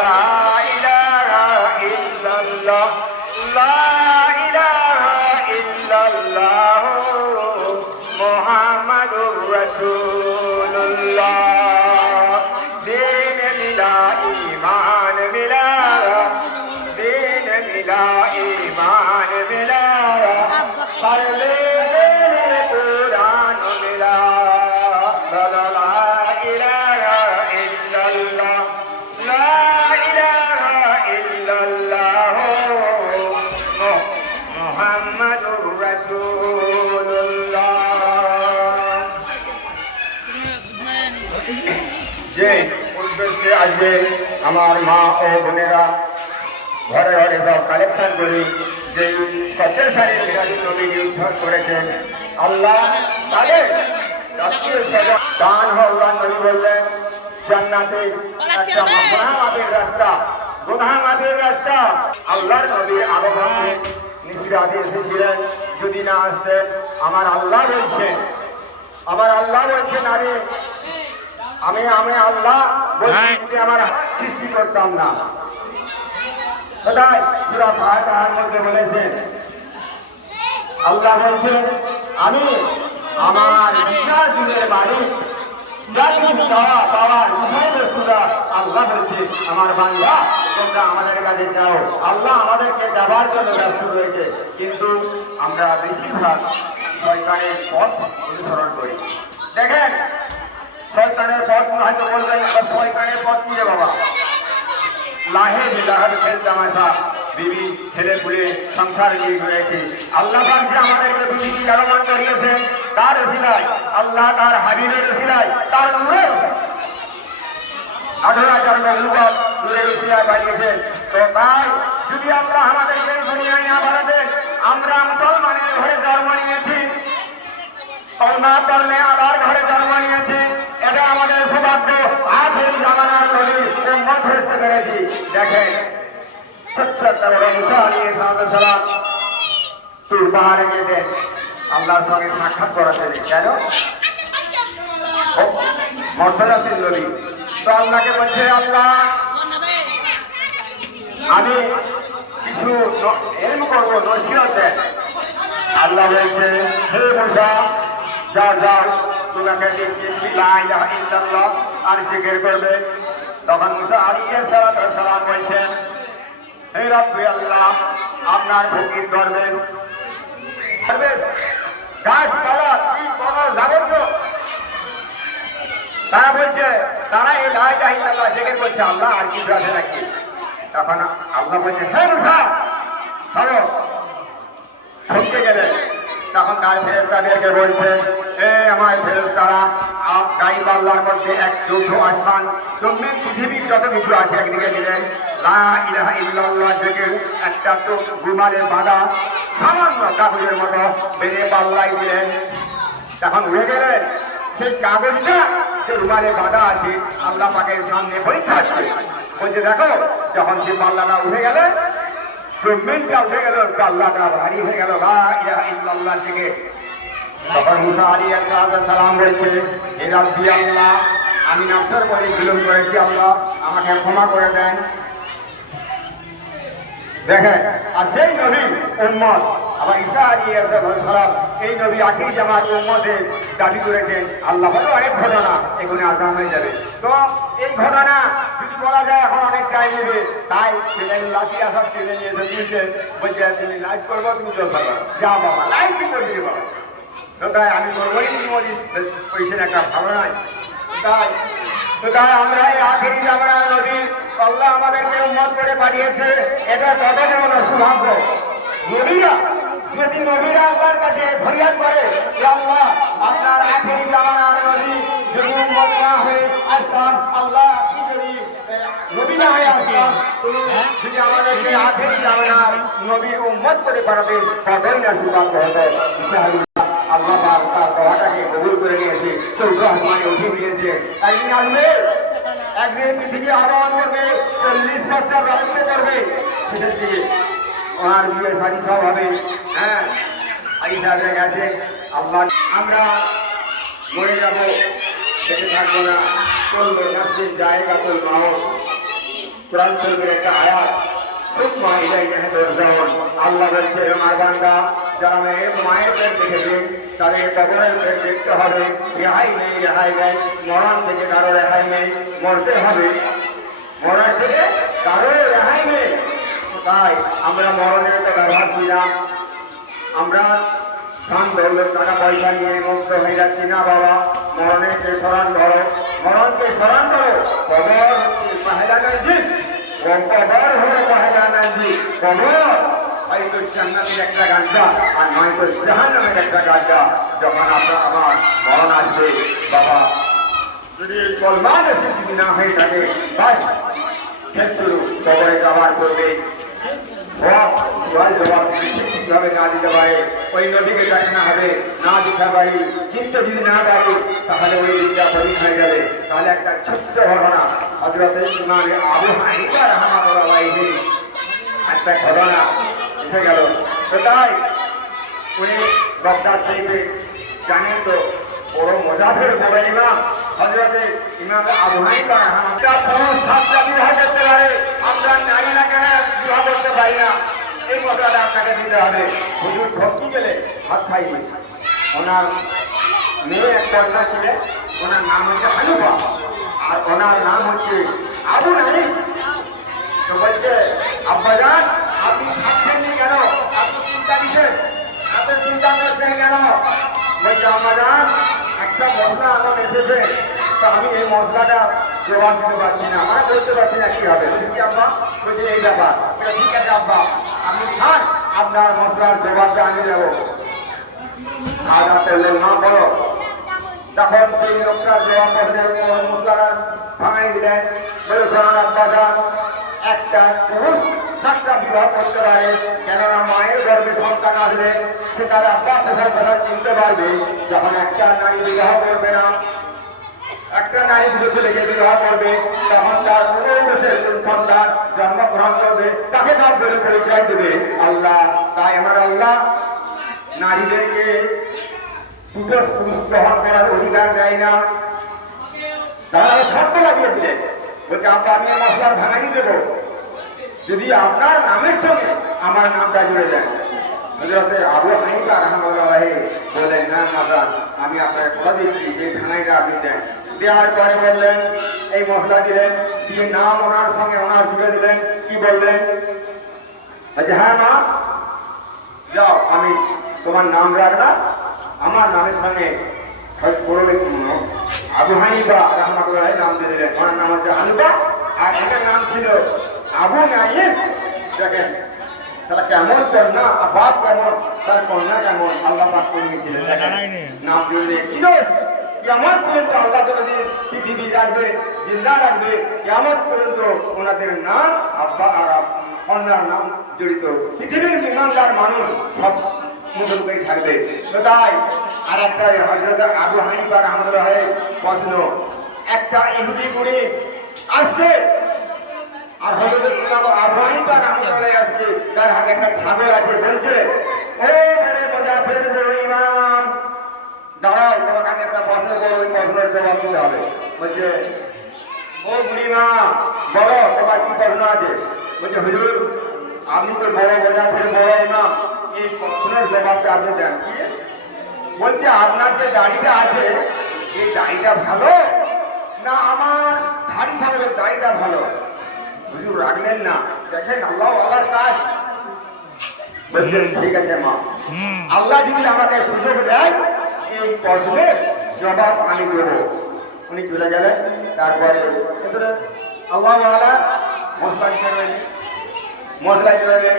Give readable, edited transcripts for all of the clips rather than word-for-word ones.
লা ইলাহা ইল্লাল্লাহ লা ইলাহা ইল্লাল্লাহ মুহাম্মাদুর রাসূলুল্লাহ দিন মিলা ঈমান মিলা দিন মিলা ঈমান মিলা পড়লে কুরআন মিলা লা ইলাহা ইল্লাল্লাহ লা ইলাহা ইল্লাল্লাহ মুহাম্মাদুর রাসূলুল্লাহ। যে উদ্দেশ্যে আজকে আমার মা ও বোনেরা ঘরে ঘরে সব কালেকশন করি যে সতের সালে মিলাদুন নবীকে উদ্ধার করেছেন আল্লাহ তাদের দান আল্লাহ নবী বললেন জান্নাতে একটা গুনাহের রাস্তা গুনাহের রাস্তা আল্লাহর নবীর আগমনে নিঃশ্বাসে এসেছিলেন যদি না আসতেন আমার আল্লাহ বলছেন আরে আমি আল্লাহ বলছি আমার সৃষ্টি করতাম না সদাই সূরা ফাতিহার মধ্যে বলেছেন আল্লাহ বলছেন আমি আমার বিষয়গুলোর মালিক যা কিছু চাওয়া পাওয়ার বিষয়বস্তুরা আল্লাহ বলছে আমার বান্দা তোমরা আমাদের কাছে যাও আল্লাহ আমাদেরকে দেওয়ার জন্য ব্যস্ত রয়েছে কিন্তু আমরা বেশিরভাগ শয়তানের পথ অনুসরণ করি। দেখেন শয়তানের পথ হয়তো বলবেন আবার শয়তানের পথ কি রে বাবা লাহে বিলাহের খেল তামাশা বিবি ছেলে পুলে সংসার নিয়ে রয়েছে আল্লাহ পাক যে আমাদেরকে বিবি আরমান করিয়েছেন তার ওসিলায় আল্লাহ তার হাবিবের ওসিলায় তার নূরের 18,000 মেহলুকাত নূরের ওসিলায় বানিয়েছেন। তো তাই যদি আমরা আমাদেরকে দুনিয়ায় না বাড়াতেন আমরা মুসলমানের ঘরে জন্ম নিয়েছি কলমা পড়লে আল্লাহর ঘরে জন্ম নিয়েছি এটা আমাদের সৌভাগ্য আখেরি জামানার নবী উম্মত হতে পেরেছি। দেখেন 70টা বড় মুসা আলাইহিস সালাম তুর পাহাড়ে যেতেন আল্লাহর সঙ্গে সাক্ষাৎ করাতেন কেন মর্যাদাশীল নবী তো আল্লাহকে বলছে আল্লাহ আমি কিছু এলম করবো নসিহত দেন আল্লাহ বলছে হে মুসা যাও তোমাকে দিচ্ছি লা ইলাহা ইল্লাল্লাহ আর জিকির করবে। তখন মুসা আলাইহিস সালাম বলছেন হে রব্বি আল্লাহ আপনার ফকির দরবেশ গাছপালা কি কোনো যাবতীয় তারা বলছে তারা এই লা ইলাহা ইল্লাল্লাহ জিকির করছে আল্লাহ আর কিছু আছে নাকি। তখন আল্লাহ বলছে হে মুসা ধরো ঠকে গেলেন। তখন তার ফেরেশতাদেরকে বলছে আমার ফেরেশতারা গাইব আল্লাহর মধ্যে এক যৌথ আসমান জমিন পৃথিবীর যত কিছু আছে একদিকে দিলেন লা ইলাহা ইল্লাল্লাহ জিকির একটা তো রুমালে বাঁধা সামান্য কাগজের মতো বেড়ে পাল্লাই দিলেন। তখন উড়ে গেলেন সেই কাগজটা যে রুমালে বাঁধা আছে আল্লাহ পাকের সামনে পরীক্ষা হচ্ছে বলছে দেখো যখন সেই পাল্লাটা উঠে গেলে জমিনটা উঠে গেল পাল্লাটা ভারী হয়ে গেল লা ইলাহা ইল্লাল্লাহ থেকে। তখন মুসা আলাইহিস সালাম বলছে হে রব্বি আল্লাহ আমি নফসের পরে জুলুম করেছি আল্লাহ আমাকে ক্ষমা করে দেন। দেখেন আর সেই নবী উম্মত আবার ঈসা আলাইহিস সালাম এই নবী আখিরি জামাত উম্মতের দাবি করেছেন আল্লাহ বলে অনেক ঘটনা এখানে আজান হয়ে যাবে। তো এই ঘটনা যদি বলা যায় এখন অনেক টাইম নেবে তাই ছেলের লাঠি আসার টেনে নিয়ে এসে বলছে তুমি লাইভ করবো তুমি জলসা করো যা বাবা লাইভ কি করবি বাবা তো তাই আমি বলবোই পয়সা একটা ভালো নয় তাই আমরা এই আখেরি জামানার নবী আল্লাহ আমাদেরকে উম্মত করে পাঠিয়েছে এটা কতটা হলো সৌভাগ্য। নবীরা আল্লাহর কাছে ফরিয়াদ করে আল্লাহ আপনার আখেরি জামানার নবী যদি উম্মত না হয়ে আসতাম আল্লাহ আপনি যদি নবী না হয়ে আসতাম যদি আমাদেরকে আখেরি জামানার নবীর উম্মত করে পাঠাতেন কতই না সৌভাগ্য হতো। আল্লাহ তার দোয়াটাকে কবুল করে নিয়েছে চৌদ্দ আসমানে উঠে দিয়েছে। একদিন আসবে একদিন পৃথিবী আগমন করবে 40 বছর রাজত্ব করবে শেষের দিকে ওনার বিয়ে শাদী সব হবে। হ্যাঁ আইসা গেছে আল্লাহ আমরা মরে যাব বেঁচে থাকবো না চলবো সবচেয়ে জায়গা তোর মাও কোরআন শরীফের একটা আয়াত, সুম্মা ইলাইহি তুরজাউন। আল্লাহ বলছে, আমার বান্দা যারা মায়ের পেট দেখেছে তাদের কবরের পেট দেখতে হবে। রেহাই নেই, রেহাই নেই, মরণ থেকে কারো রেহাই নেই, মরতে হবে, মরণ থেকে কারো রেহাই নেই। তাই আমরা মরণের তো ব্যবহার করি না, আমরা ধন দৌলত টাকা পয়সা নিয়ে মুক্ত হয়ে যাচ্ছি না। বাবা, মরণকে স্মরণ করো, মরণকে স্মরণ করো। কবর হচ্ছে পহেলা মসজিদ, ও কবর হলো পহেলা মসজিদ। কবর হয়তো জান্নাতের একটা গাড্ডা, আর নয়তো জাহান্নামের একটা গাড্ডা। যখন আপনার আমার মরণ আসবে বাবা, যদি এই কলমা নসিব না হয়ে থাকে, বাস খেল শুরু, কবরে যাওয়ার করবে। ঠিকভাবে না দিতে পারে, ওই নদীকে দেখানো হবে, না দিতে পারি, চিন্তা যদি না পারি, তাহলে ওই দিকটা পরীক্ষা হয়ে যাবে। তাহলে একটা ছোট্ট ঘটনা, হযরত ইমাম আবু হানিফা রাহমাতুল্লাহ আলাইহি একটা ঘটনা এসে গেল। তো তাই উনি বগদাদ শরীফে জানেন তো, বড় মুজাফির বড় ইমাম হযরত ইমাম আবু হানিফা রাহমাতুল্লাহ পুরুষ 7টা বিবাহ করতে পারে, আমরা নারীরা কেন বিবাহ করতে পারি না? এই মশলাটা আপনাকে দিতে হবে। হুজুর ঠকি গেলে ভাত খাইনি। ওনার মেয়ে এক কন্যা ছিলেন, ওনার নাম হচ্ছে হানিফা, আর ওনার নাম হচ্ছে আবু নাইম। তো বলছে, আব্বাজান আপনি খাচ্ছেন না কেন? আপনি চিন্তা দিচ্ছেন, এত চিন্তা করছেন কেন? বলছে, আব্বাজান একটা মশলা আমার এসেছে, তো আমি এই মশলাটা জবাব দিতে পারছি না, মানে বলতে পারছি না কি হবে। কি আব্বা? বলছে, এই ব্যাপার। ঠিক আছে আব্বা, আপনি খান, আপনার মশলার জবাবটা আমি দেবো। খাওয়া করলেন, মা বলো। তখন সেই লোকটা জবাব মশলাটা ভাঙাই দিলেন। বলে, শোনান আব্বাজান, একটা পুরুষ 7টা বিবাহ করতে পারে, কেননা মায়ের গর্ভে সন্তান আসলে সে তার আব্বা পেশার কথা চিনতে পারবে। যখন একটা নারী বিবাহ করবে না, একটা নারী দুটো ছেলেকে বিবাহ করবে, তখন তার 15 বছরের সন্তান জন্মগ্রহণ করবে, তাকে তার বলে পরিচয় দেবে আল্লাহ। তাই আমার আল্লাহ নারীদেরকে দুটো পুরুষ গ্রহণ করার অধিকার দেয় না। তারা শর্ত লাগিয়ে দিলেন, বলছে, আব্বা আমি মশলার ভাঙানি দেবো যদি আপনার নামের সঙ্গে আমার নামটা জুড়ে দেন। হযরত আবু হানিফা রাহমাতুল্লাহ আলাইহি বললেন, না আব্বা, আমি আপনাকে কথা দিচ্ছি এই ভাঙানিটা আপনি দেন। দেওয়ার পরে বললেন, এই মশলা দিলেন, দিয়ে নাম ওনার সঙ্গে ওনার জুড়ে দিলেন। কি বললেন? আচ্ছা হ্যাঁ মা, যাও, আমি তোমার নাম রাখলাম, আমার নামের সঙ্গে আবু হানিফা রাহমাতুল্লাহ আলাইহি নাম দিয়ে দিলেন। ওনার নাম হচ্ছে হানিফা, আর এটার নাম ছিল আবু নাইম। দেখেন তাহলে কেমন কন্যা, বাপ কেমন, তার কন্যা কেমন আল্লাহ পাক করে নিয়েছিলেন। দেখেন নাম দিয়ে ছিল কিয়ামত পর্যন্ত আল্লাহ যতদিন পৃথিবী রাখবে, জিন্দা রাখবে, কিয়ামত পর্যন্ত ওনাদের নাম আব্বা আর কন্যার নাম জড়িত। পৃথিবীর ইমানদার মানুষ সব মুখে থাকবে। তো তাই আর একটা হযরত আবু হানিফা রাহমাতুল্লাহ আলাইহি প্রশ্ন, একটা ইহুদি বুড়ি আসছে, আর হযরত আবু হানিফা রাহমাতুল্লাহ আলাইহি আসছে, তার হাতে একটা ছাগল আছে। বলছে, ও মেরে মুজাফির বড় ইমাম, দাঁড়াও, তোমাকে আমি একটা প্রশ্ন করবো, ওই প্রশ্নের জবাব দিতে হবে। বলছে, ও বুড়িমা বলো, তোমার কি প্রশ্ন আছে? বলছে, হুজুর আপনি তো বড় মুজাফির বড় ইমাম, এই প্রশ্নের জবাবটা আপনি দেন। কি? বলছে, আপনার যে দাড়িটা আছে, এই দাড়িটা ভালো না আমার ধাড়ি ছাগলের দাড়িটা ভালো? হুজুর রাখলেন না, দেখেন আল্লাহ আল্লাহর কাজ। বলছেন, ঠিক আছে মা, আল্লাহ যদি আমাকে সুযোগ দেয় এই প্রশ্নের জবাব আমি দেবো। উনি চলে গেলেন। তারপরে আল্লাহ মশলা দিতে রইলেন, মশলা দিতে রইলেন।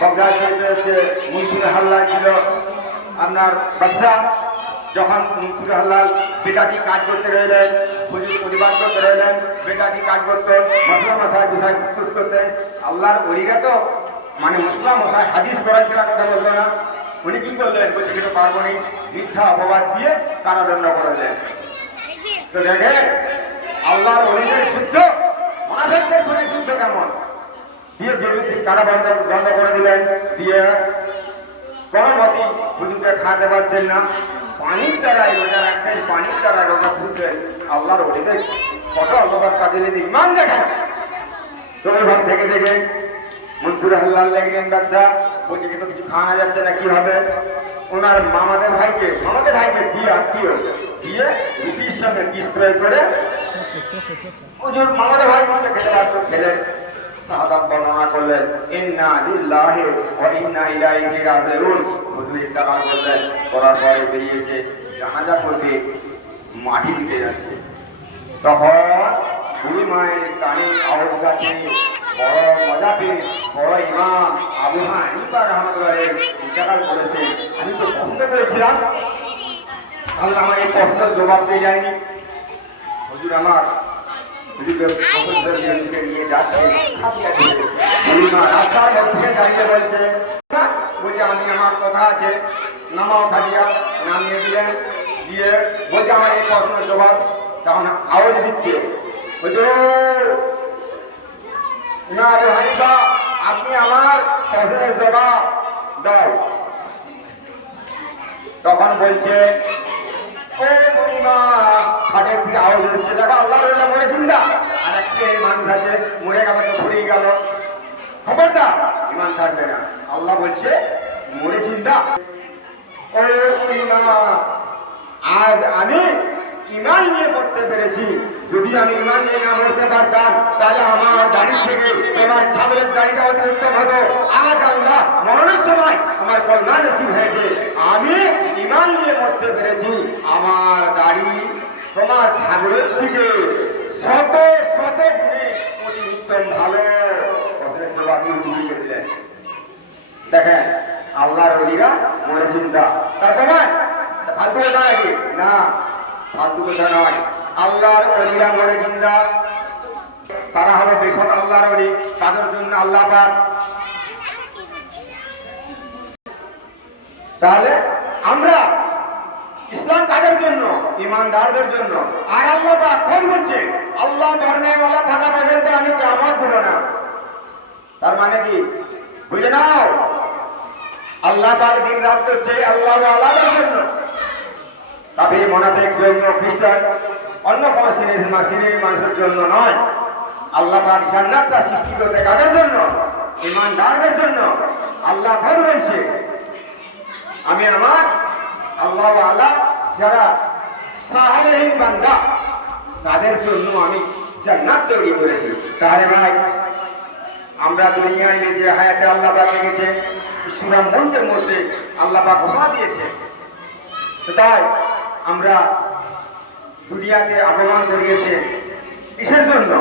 বগদাদ শরীফে হচ্ছে মুনসুর হাল্লাল ছিল আপনার বাদশাহ। যখন মুনসুর হাল্লাল বেটাটি কাজ করতে রইলেন, পরিবার করতে রইলেন, বেটাটি কাজ করতো, মশলা মশাই বিষয় খুশ করতেন। আল্লাহর অলিরা তো মানে মশলা মশাই হাদিস করাই ছিল, কথা বলতো না। উনি কি করলেন? বলছে, কিন্তু পারবো নি, মিথ্যা অপবাদ দিয়ে কারাদণ্ড করলেন। তো দেখেন আল্লাহর অলিদের যুদ্ধ মুনাফিকদের সঙ্গে যুদ্ধ কেমন। দিয়ে কারা বন্ধ করে দিলেন, দিয়ে কোনো মতি হুজুরকে খাওয়াতে পারছেন না, পানির দ্বারাই রোজা রাখতেন, পানির দ্বারা রোজা খুলতেন। আল্লাহর অলিদের কত অল্পকার কাজে ইমান দেখেন। তো ওইভাবে থেকে থেকে মনসুর হাল্লাল দেখলেন ব্যবসা বলছে কিন্তু কিছু খাওয়া যাচ্ছে না, কি হবে? ওনার মামাদের ভাইকে দিয়ে আত্মীয় দিয়ে রুটির সঙ্গে ডিসপ্লে করে হুজুর মামাদের ভাই খেতে পারতো, খেলে শাহাদাত বর্ণনা করলেন, ইন্না লিল্লাহি ওয়া ইন্না ইলাইহি রাজিউন। হুজুর ইন্তেকাল করলেন, করার পরে বেরিয়েছে জানাজা করবে, মাটি দিতে যাচ্ছে। তখন বুড়ি মায়ের কানে আওয়াজ গাছে বড় মজাতে বড় ইমাম আবু হানিফা রাহমাতুল্লাহ ইন্তেকাল করেছে। আমি তো প্রশ্ন করেছিলাম, তাহলে আমার এই প্রশ্নের জবাব পেয়ে যায়নি। হুজুর আমার নিয়ে যাচ্ছে, রাস্তার মধ্যে দাঁড়িয়ে বলছে আমি আমার কথা আছে, নামাও খালিয়া নামিয়ে দিলেন, দিয়ে বলছে আমার এই প্রশ্নের জবাব। তখন আওয়াজ দিচ্ছে, না আবু হানিফা আপনি আমার প্রশ্নের জবাব দাও। তখন বলছে খাটের থেকে আওয়াজ হচ্ছে, দেখো আল্লাহ রইলা মরে চিন্তা, আর একটা মানুষ আছে মরে গেল তো ঘুরেই গেল, খবরদার ইমান থাকবে না। আল্লাহ বলছে মরে চিন্তা। আজ আমি ইমান নিয়ে মরতে পেরেছি, যদি আমি ইমান নিয়ে না মরতে পারতাম তাহলে আমার দাড়ি থেকে তোমার ছাগলের দাড়িটা অতি উত্তম হতো। আজ আল্লাহ মরণের সময় আমার কল্যাণ নসিব হয়েছে, আমি ইমান নিয়ে মরতে পেরেছি, আমার দাড়ি তোমার ছাগলের থেকে শত শত গুণে অতি উত্তম ভালো। দেখেন আল্লাহর ওলিরা মরে চিন্তা, তার প্রমাণ ফালতু কথা নাকি? না, ফালতু কথা নয়। আল্লাহর ওলিরা মরে চিন্তা, তারা হলো বেশক আল্লাহর ওলি, তাদের জন্য আল্লাহ পাক। তাহলে আমরা ইসলাম কাদের জন্য? ইমানদারদের জন্য। আর আল্লাহ পাক কোন বলছে আল্লাহ ধর্মে ওয়ালা থাকা পর্যন্ত আমি কিয়ামত দেব না। তার মানে কি বুঝে নাও, আল্লাহ পাক দিন রাত করছে আল্লাহ ওয়ালাদের জন্য, তবে মুনাফিক জৈন খ্রিস্টান অন্য কোন শ্রেণীর মানুষের জন্য নয়। আল্লাহ পাক জান্নাতটা সৃষ্টি করতে কাদের জন্য? ইমানদারদের জন্য। আল্লাহ কোন বলছে আমি আমার আল্লাহ ওয়ালা যারা সালেহীন বান্দা তাদের জন্য আমি জান্নাত তৈরি করেছি। তাহলে ভাই আমরা দুনিয়ায় যে হায়াতে আল্লাহ পাক রেখেছে, সূরা মুলকের মধ্যে আল্লাহ পাক ঘোষণা দিয়েছে, তাই আমরা দুনিয়াতে আগমন করিয়েছে কিসের জন্য?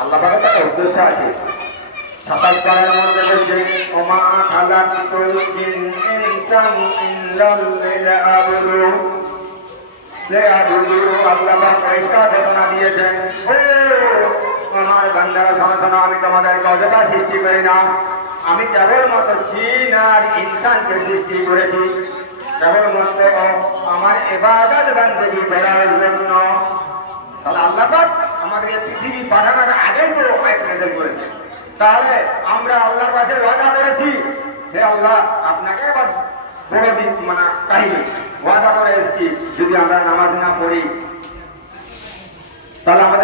আল্লাহ পাকের একটা উদ্দেশ্য আছে। 27 পারার মধ্যে বলছে ওমা খালাকতুল ইনসানা ইল্লা লিয়াবুদু। আল্লাহ পাক পরিষ্কার ঘোষণা দিয়েছেন, আমার বান্দারা শোনো, আমি তোমাদেরকে অযথা সৃষ্টি করি না, আমি কেবলমাত্র জিন আর ইনসানকে সৃষ্টি করেছি কেবলমাত্র আমার ইবাদত বান্দেগি করার জন্য। তাহলে আল্লাহ পাক আমাদের এই পৃথিবী পাঠানোর আগেই তো আয়াত নাযিল করেছে। তাহলে আমরা আল্লাহর কাছে ওয়াদা করেছি, হে আল্লাহ আপনাকে এবার বড় দিন মানে কাহিনী ওয়াদা করে এসেছি, যদি আমরা নামাজ না পড়ি তাহলে আমাদের